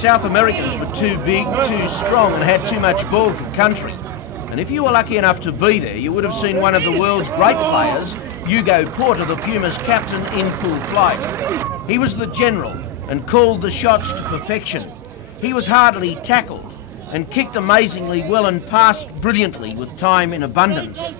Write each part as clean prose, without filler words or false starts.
South Americans were too big, too strong and had too much ball for country. And if you were lucky enough to be there, you would have seen one of the world's great players, Hugo Porter, the Pumas captain, in full flight. He was the general and called the shots to perfection. He was hardly tackled and kicked amazingly well and passed brilliantly with time in abundance.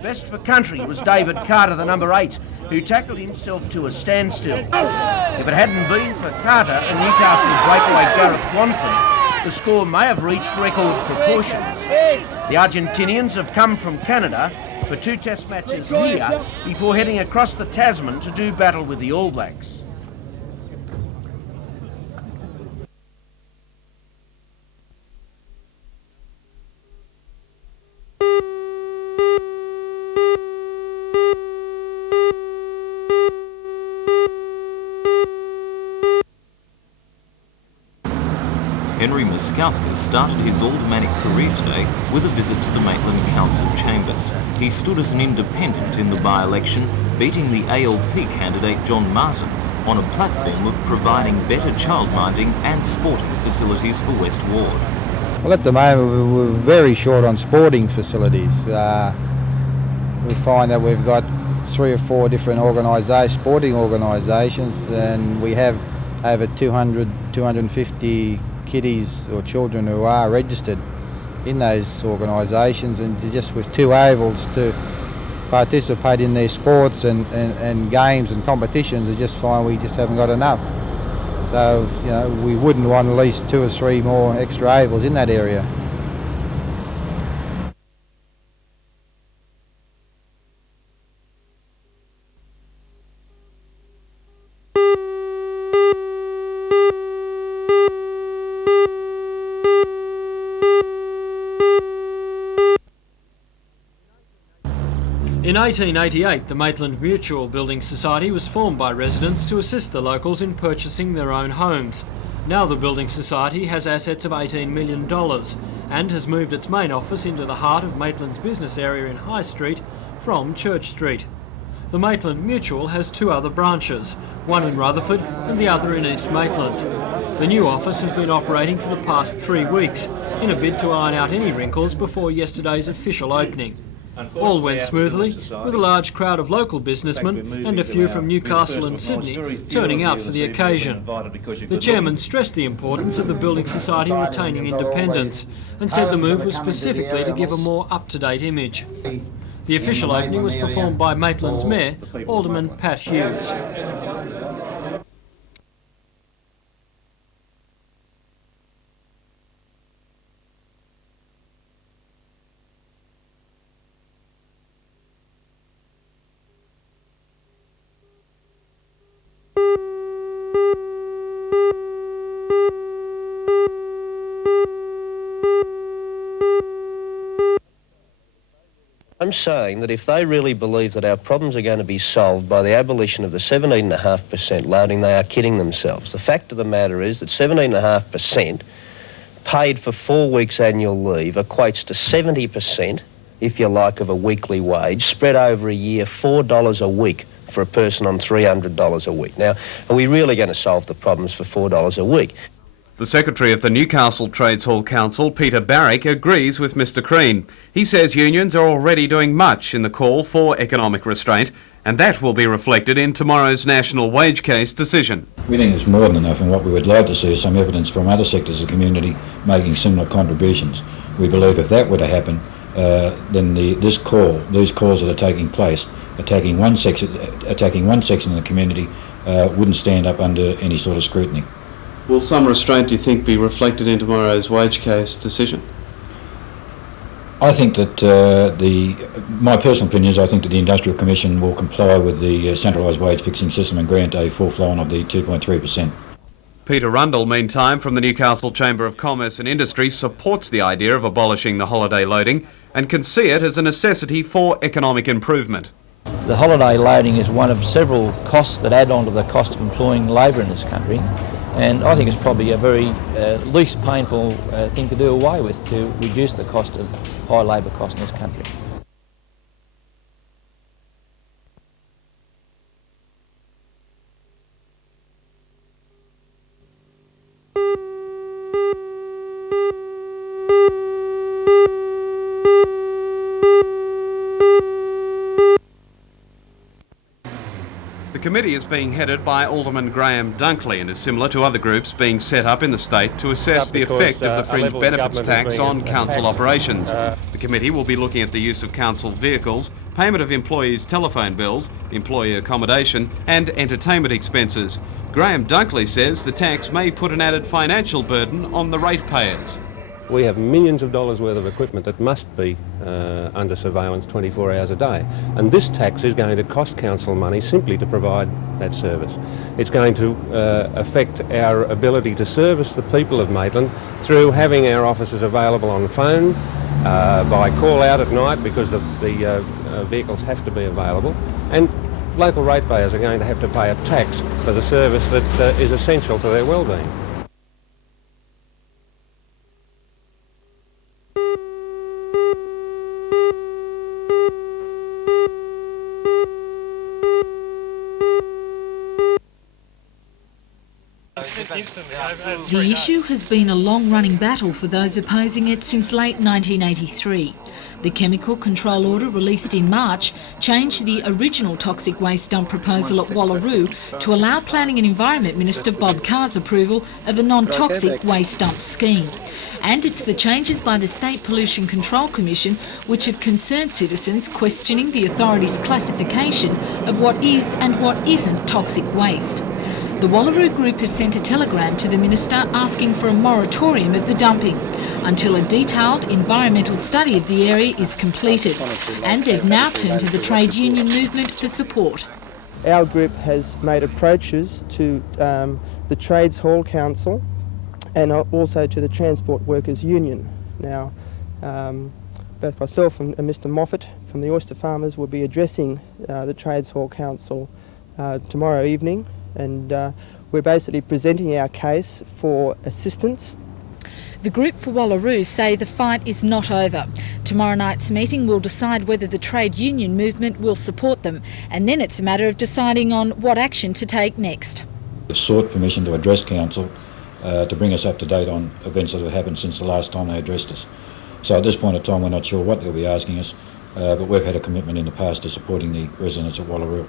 Best for country was David Carter, the number 8, who tackled himself to a standstill. If it hadn't been for Carter and Newcastle breakaway Gareth Wanford, the score may have reached record proportions. The Argentinians have come from Canada for 2 test matches here before heading across the Tasman to do battle with the All Blacks. Henry Muskauskas started his aldermanic career today with a visit to the Maitland Council chambers. He stood as an independent in the by-election, beating the ALP candidate John Martin on a platform of providing better childminding and sporting facilities for West Ward. Well, at the moment we're very short on sporting facilities. We find that we've got 3 or 4 different sporting organisations, and we have over 200, 250 kiddies or children who are registered in those organisations, and just with too able to participate in their sports and games and competitions, I just find we just haven't got enough. So, you know, we wouldn't want at least 2 or 3 more extra avals in that area. In 1888, the Maitland Mutual Building Society was formed by residents to assist the locals in purchasing their own homes. Now the Building Society has assets of $18 million and has moved its main office into the heart of Maitland's business area in High Street from Church Street. The Maitland Mutual has 2 other branches, one in Rutherford and the other in East Maitland. The new office has been operating for the past 3 weeks in a bid to iron out any wrinkles before yesterday's official opening. All went smoothly, with a large crowd of local businessmen and a few from Newcastle and Sydney turning out for the occasion. The chairman stressed the importance of the Building Society retaining independence and said the move was specifically to give a more up-to-date image. The official opening was performed by Maitland's Mayor, Alderman Pat Hughes. I'm saying that if they really believe that our problems are going to be solved by the abolition of the 17.5% loading, they are kidding themselves. The fact of the matter is that 17.5% paid for 4 weeks annual leave equates to 70%, if you like, of a weekly wage, spread over a year, $4 a week for a person on $300 a week. Now, are we really going to solve the problems for $4 a week? The Secretary of the Newcastle Trades Hall Council, Peter Barrick, agrees with Mr Crean. He says unions are already doing much in the call for economic restraint, and that will be reflected in tomorrow's national wage case decision. We think it's more than enough, and what we would like to see is some evidence from other sectors of the community making similar contributions. We believe if that were to happen, then these calls that are taking place, attacking one section of the community, wouldn't stand up under any sort of scrutiny. Will some restraint, do you think, be reflected in tomorrow's wage case decision? I think that my personal opinion is I think that the Industrial Commission will comply with the centralised wage fixing system and grant a full flow-on of the 2.3%. Peter Rundle, meantime, from the Newcastle Chamber of Commerce and Industry, supports the idea of abolishing the holiday loading and can see it as a necessity for economic improvement. The holiday loading is one of several costs that add on to the cost of employing labour in this country, and I think it's probably a very least painful thing to do away with, to reduce the cost of high labour costs in this country. committee is being headed by Alderman Graham Dunkley and is similar to other groups being set up in the state to assess the effect of the fringe benefits tax on council operations. The committee will be looking at the use of council vehicles, payment of employees' telephone bills, employee accommodation and entertainment expenses. Graham Dunkley says the tax may put an added financial burden on the ratepayers. We have millions of dollars worth of equipment that must be under surveillance 24 hours a day, and this tax is going to cost council money simply to provide that service. It's going to affect our ability to service the people of Maitland through having our officers available on the phone, by call out at night because the vehicles have to be available, and local ratepayers are going to have to pay a tax for the service that is essential to their well-being. The issue has been a long-running battle for those opposing it since late 1983. The Chemical Control Order released in March changed the original toxic waste dump proposal at Wallaroo to allow Planning and Environment Minister Bob Carr's approval of a non-toxic waste dump scheme. And it's the changes by the State Pollution Control Commission which have concerned citizens questioning the authority's classification of what is and what isn't toxic waste. The Wallaroo Group has sent a telegram to the Minister asking for a moratorium of the dumping until a detailed environmental study of the area is completed, and they've now turned to the trade union movement for support. Our group has made approaches to the Trades Hall Council and also to the Transport Workers Union. Now, both myself and Mr Moffat from the Oyster Farmers will be addressing the Trades Hall Council tomorrow evening, and we're basically presenting our case for assistance. The group for Wallaroo say the fight is not over. Tomorrow night's meeting will decide whether the trade union movement will support them, and then it's a matter of deciding on what action to take next. We've sought permission to address council to bring us up to date on events that have happened since the last time they addressed us. So at this point in time we're not sure what they'll be asking us, but we've had a commitment in the past to supporting the residents of Wallaroo.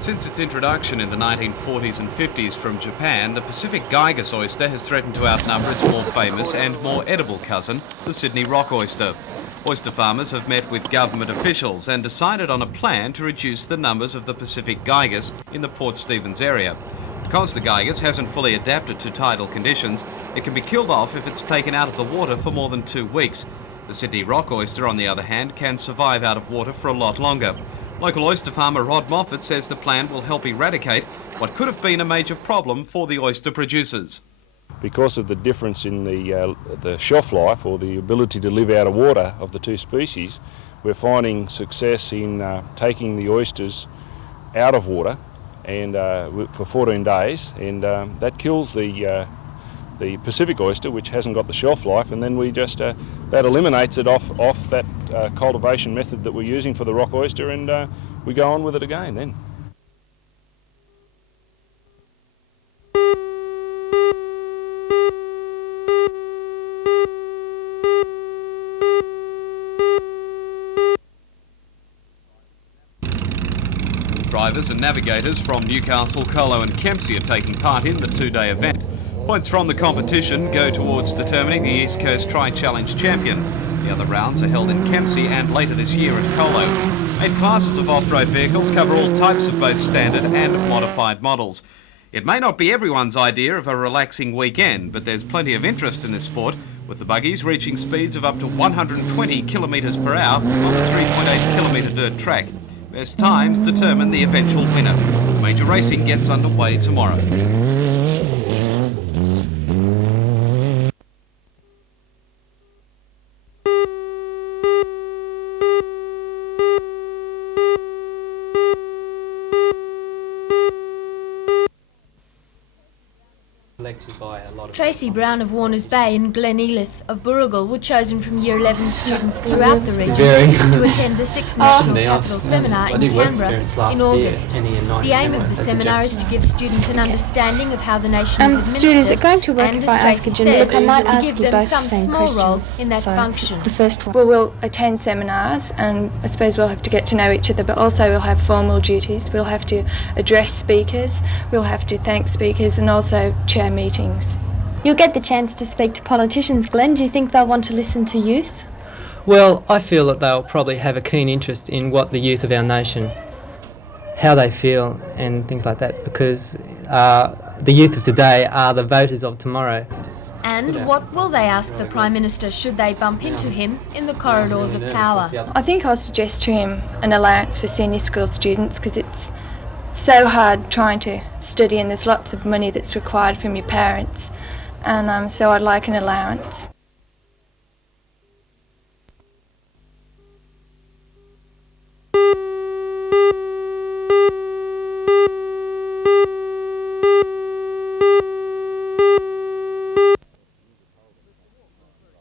Since its introduction in the 1940s and 50s from Japan, the Pacific Gigas oyster has threatened to outnumber its more famous and more edible cousin, the Sydney rock oyster. Oyster farmers have met with government officials and decided on a plan to reduce the numbers of the Pacific Gigas in the Port Stephens area. Because the Gigas hasn't fully adapted to tidal conditions, it can be killed off if it's taken out of the water for more than 2 weeks. The Sydney rock oyster, on the other hand, can survive out of water for a lot longer. Local oyster farmer Rod Moffat says the plan will help eradicate what could have been a major problem for the oyster producers. Because of the difference in the shelf life, or the ability to live out of water, of the two species, we're finding success in taking the oysters out of water and for 14 days, and that kills the Pacific oyster, which hasn't got the shelf life, and then we just that eliminates it off that cultivation method that we're using for the rock oyster, and we go on with it again then. Drivers and navigators from Newcastle, Colo and Kempsey are taking part in the 2-day event. Points from the competition go towards determining the East Coast Tri-Challenge champion. The other rounds are held in Kempsey and later this year at Colo. 8 classes of off-road vehicles cover all types of both standard and modified models. It may not be everyone's idea of a relaxing weekend, but there's plenty of interest in this sport, with the buggies reaching speeds of up to 120 kilometres per hour on the 3.8 kilometre dirt track. Best times determine the eventual winner. Major racing gets underway tomorrow. Tracy Brown of Warners Bay and Glenn Elith of Burrigal were chosen from Year 11 students throughout the region to attend the 6th National Capital Seminar in Canberra in August. The aim of the seminar is to give students an understanding of how the nation is administered, Stu, is it going to work and if I ask a Tracy look, I might to ask give you them both some the same small role questions. in that So, function. The first one, we'll attend seminars, and I suppose we'll have to get to know each other, but also we'll have formal duties. We'll have to address speakers, we'll have to thank speakers, and also chair meetings. You'll get the chance to speak to politicians, Glenn. Do you think they'll want to listen to youth? Well, I feel that they'll probably have a keen interest in what the youth of our nation, how they feel and things like that, because the youth of today are the voters of tomorrow. And what will they ask the Prime Minister should they bump into him in the corridors of power? I think I'll suggest to him an allowance for senior school students, because it's so hard trying to study and there's lots of money that's required from your parents, and so I'd like an allowance.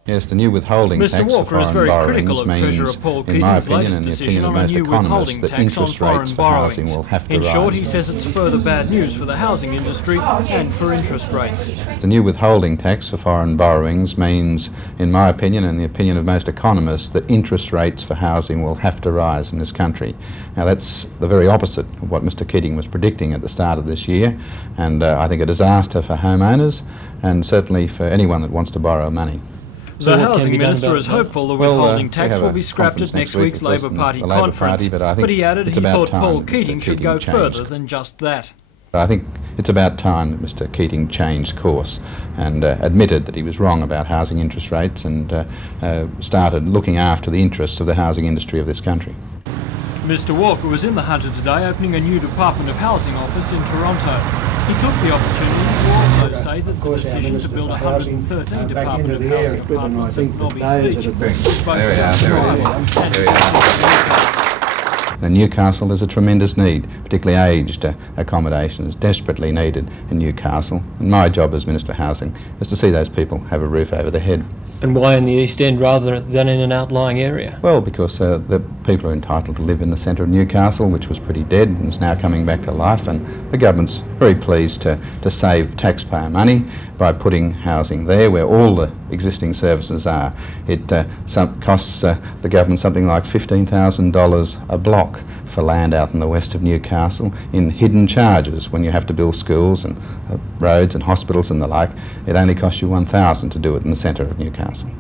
Yes, the new withholding tax Mr for Walker is foreign very borrowings critical of means, Treasurer Paul in my Keating's opinion latest and the decision opinion of on a most new withholding economists, that tax on interest rates foreign for housing borrowings. will have to In rise. short, he says it's further bad news for the housing industry and for interest rates. The new withholding tax for foreign borrowings means, in my opinion and the opinion of most economists, that interest rates for housing will have to rise in this country. Now that's the very opposite of what Mr Keating was predicting at the start of this year, and I think a disaster for homeowners and certainly for anyone that wants to borrow money. The Housing Minister is hopeful the withholding tax will be scrapped at next week's Labor Party conference, but he added he thought Paul Keating should go further than just that. I think it's about time that Mr Keating changed course and admitted that he was wrong about housing interest rates and started looking after the interests of the housing industry of this country. Mr Walker was in the Hunter today opening a new Department of Housing office in Toronto. He took the opportunity to also say that the decision to build 113 Department of Housing apartments at Nobby's Beach was both justifiable and in Newcastle there's a tremendous need, particularly aged accommodations, desperately needed in Newcastle. And my job as Minister for Housing is to see those people have a roof over their head. And why in the East End rather than in an outlying area? Well, because the people are entitled to live in the centre of Newcastle, which was pretty dead and is now coming back to life, and the government's very pleased to save taxpayer money by putting housing there where all the existing services are. It costs the government something like $15,000 a block for land out in the west of Newcastle in hidden charges when you have to build schools and roads and hospitals and the like. It only costs you $1,000 to do it in the centre of Newcastle.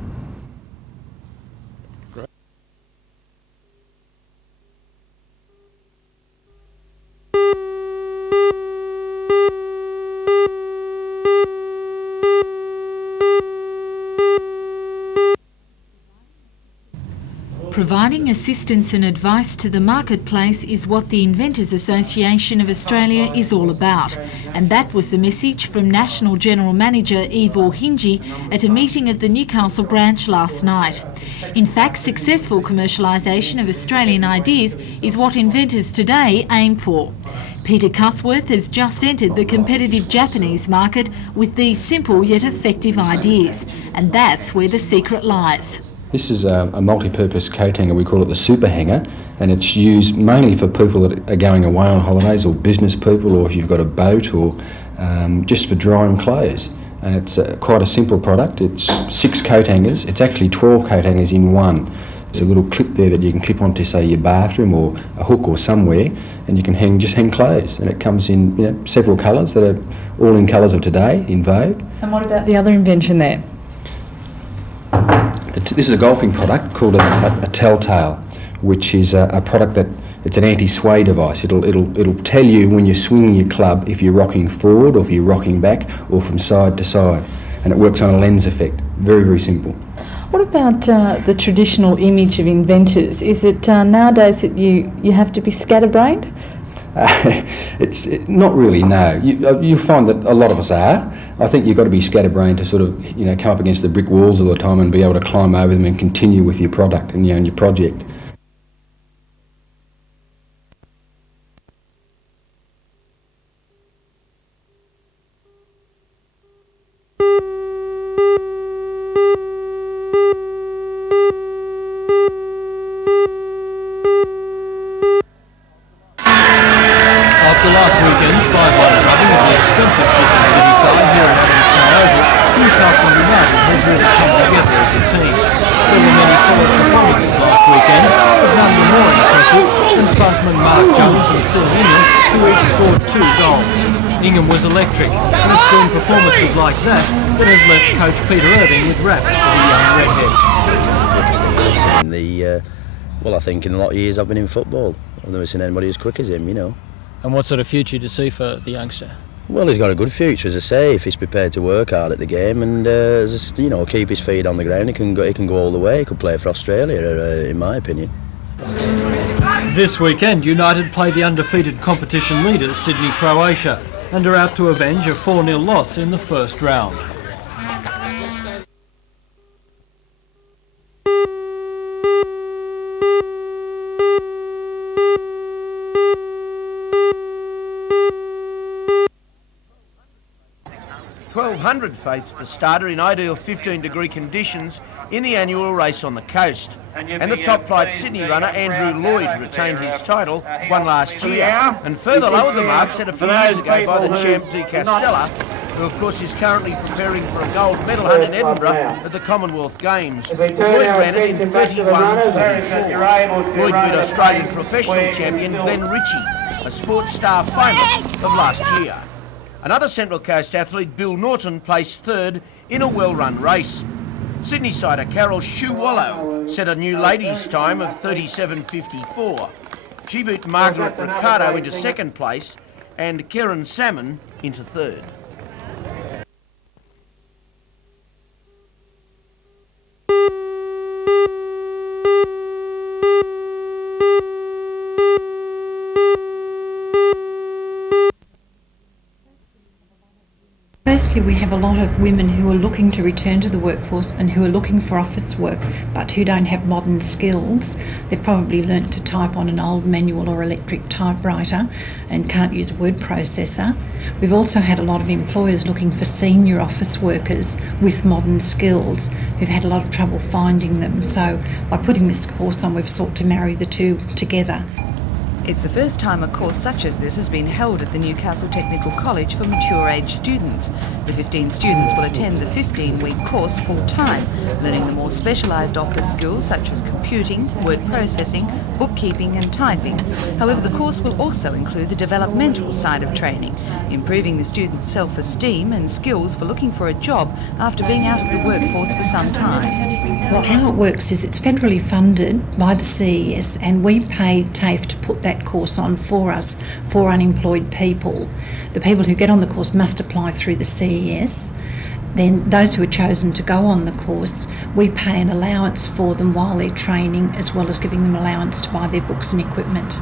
Providing assistance and advice to the marketplace is what the Inventors Association of Australia is all about, and that was the message from National General Manager Ivor Hingy at a meeting of the Newcastle branch last night. In fact, successful commercialisation of Australian ideas is what inventors today aim for. Peter Cusworth has just entered the competitive Japanese market with these simple yet effective ideas, and that's where the secret lies. This is a multi-purpose coat hanger, we call it the super hanger, and it's used mainly for people that are going away on holidays, or business people, or if you've got a boat, or just for drying clothes. And it's quite a simple product. It's 6 coat hangers. It's actually 12 coat hangers in one. There's a little clip there that you can clip onto, say, your bathroom or a hook or somewhere, and you can just hang clothes. And it comes in several colours that are all in colours of today, in vogue. And what about the other invention there? This is a golfing product called a telltale, which is a product that it's an anti-sway device. It'll tell you when you're swinging your club if you're rocking forward or if you're rocking back or from side to side, and it works on a lens effect. Very, very simple. What about the traditional image of inventors? Is it nowadays that you have to be scatterbrained? It's not really, no. You find that a lot of us are. I think you've got to be scatterbrained to sort of come up against the brick walls all the time and be able to climb over them and continue with your product and your project. After last weekend's 5-1 drubbing of the expensive Sydney City side here at Adamstown Oval, Newcastle United has really come together as a team. There were many solid performances last weekend, but none were more impressive than frontman Mark Jones and Sil Ingham, who each scored 2 goals. Ingham was electric, and it's been performances like that that has left coach Peter Irving with raps for the young redhead. Well, I think in a lot of years I've been in football, I've never seen anybody as quick as him, you know. And what sort of future do you see for the youngster? Well, he's got a good future, as I say, if he's prepared to work hard at the game and, keep his feet on the ground. He can go all the way. He could play for Australia, in my opinion. This weekend, United play the undefeated competition leaders, Sydney Croatia, and are out to avenge a 4-0 loss in the first round. .1200 faced the starter in ideal 15-degree conditions in the annual race on the coast. And the top-flight Sydney runner Andrew Lloyd retained his title, won last year, and further lowered the mark set a few years ago by the champ De Castella, who of course is currently preparing for a gold medal hunt in Edinburgh at the Commonwealth Games. Lloyd ran it in 31.44. Lloyd beat Australian professional champion Glenn Ritchie, a sports star famous of last year. Another Central Coast athlete, Bill Norton, placed third in a well-run race. Sydney sider Carol Shuwallow set a new ladies' time of 37.54. She beat Margaret Ricardo into second place and Karen Salmon into third. Firstly, we have a lot of women who are looking to return to the workforce and who are looking for office work but who don't have modern skills. They've probably learnt to type on an old manual or electric typewriter and can't use a word processor. We've also had a lot of employers looking for senior office workers with modern skills who've had a lot of trouble finding them. So by putting this course on, we've sought to marry the two together. It's the first time a course such as this has been held at the Newcastle Technical College for mature-age students. The 15 students will attend the 15-week course full-time, learning the more specialised office skills such as computing, word processing, bookkeeping and typing. However, the course will also include the developmental side of training, improving the students' self-esteem and skills for looking for a job after being out of the workforce for some time. Well, how it works is it's federally funded by the CES and we pay TAFE to put that course on for us, for unemployed people. The people who get on the course must apply through the CES. Then those who are chosen to go on the course, we pay an allowance for them while they're training, as well as giving them allowance to buy their books and equipment.